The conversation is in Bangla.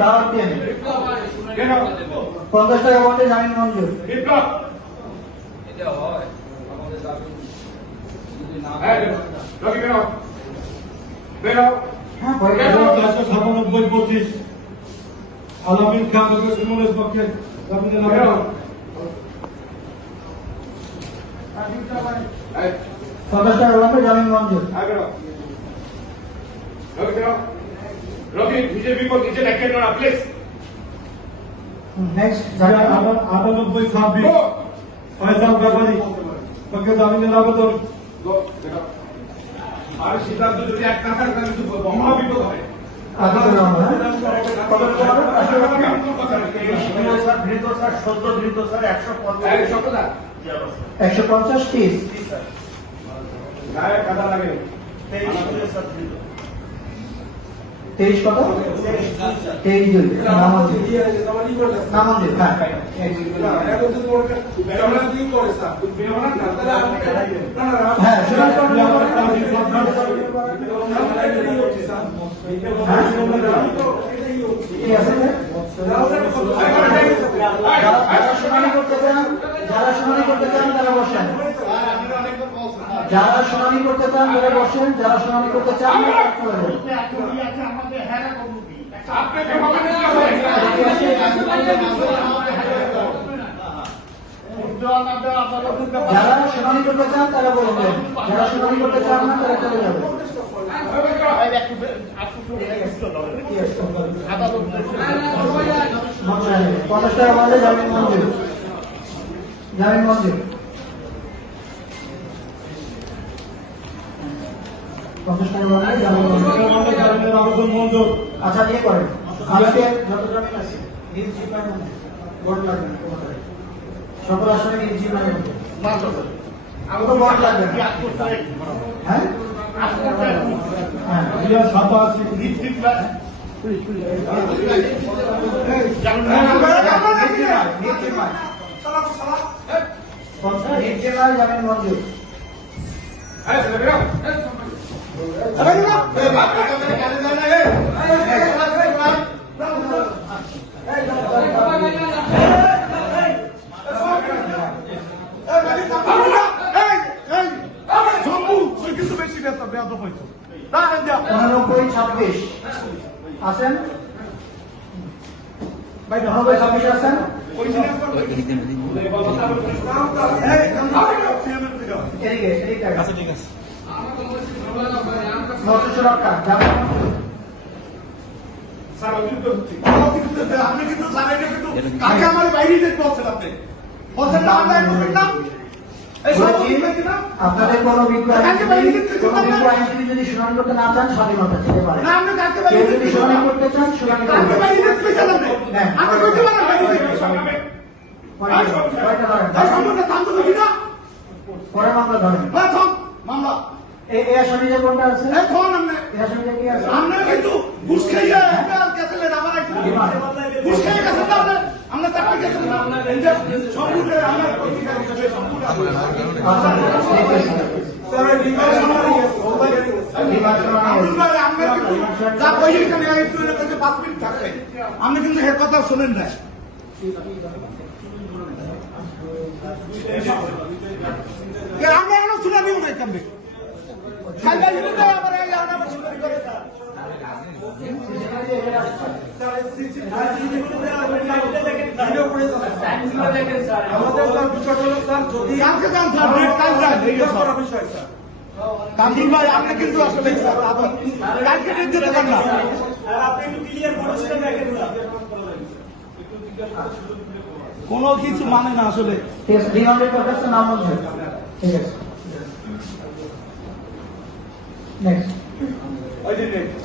দাওয়াত দেন 50 টাকা বন্ডে জামিন মঞ্জুর। হ্যাঁ 97-25 আলামিন খান সুমনের পক্ষে জামিনের আবেদন। 50 টাকা বন্ডে জামিন মঞ্জুর। রবি নিজের বিপদ নিজে দেখেন না প্লিজ। নেক্সট 98-26 ফয়সাল ব্যাপারী পক্ষে জামিনের আবেদন। আর সিদ্ধান্ত যদি এক না থাকে তাহলে কিন্তু মহা বিপদ হবে। ধৃত স্যার 17 ধৃত স্যার 150 পিস গায়ে কাদা লাগে 23 কত 23 নামাজ হ্যাঁ ঠিক আছে। যারা শুনানি করতে চান তারা বসেন। যারা শুনানি করতে চান তারা বসেন। যারা শুনানি করতে চান যারা শুনানি করতে চান তারা বলবেন। যারা শুনানি করতে চান না তারা চলে যাবে। 50 টাকা বলে জামিন মঞ্জুর। জামিন মঞ্জুর 50 টাকা বলে জামিন মঞ্জুর। আচ্ছা নিয়ে করেন। আজকে যত জামিন আছে ভোট লাগবে না সকল আসনে নির্জিত আমি তো ভোট লাগবে হ্যাঁ জামিন মঞ্জুর। কিছু বেশি বেতন 99-26 আছেন ভাই 99-26 আছেন আপনি কিন্তু কাকে আমার বাইরে যেতে বলছেন আপনি বলছেন না আমরা আপনাদের কোনো আইনজীবী যদি শুনানি করতে না চান স্বাধীনতা থেকে পারে কেউ যদি শুনানি করতে চান শুনানি পরে মামলা ধরেন মামলা এই আসামিটা কোনটা আছে এই আসামিটা কি আছে কিন্তু ঘুষ খাইয়া গেছিলেন আমার ঘুষ খাইয়া গেছেন না আমরা চাকরি গেছিলাম আপনি কিন্তু এর কথা শোনেন না আমরা এখনো শুনানিও নাই কামবে কামরুল ভাই আপনি কিন্তু আসলে কালকে দিতে পারেন না কোনো কিছু মানে না আসলে নাম বলছেন ঠিক আছে নেক্সট ওই যে নেক্সট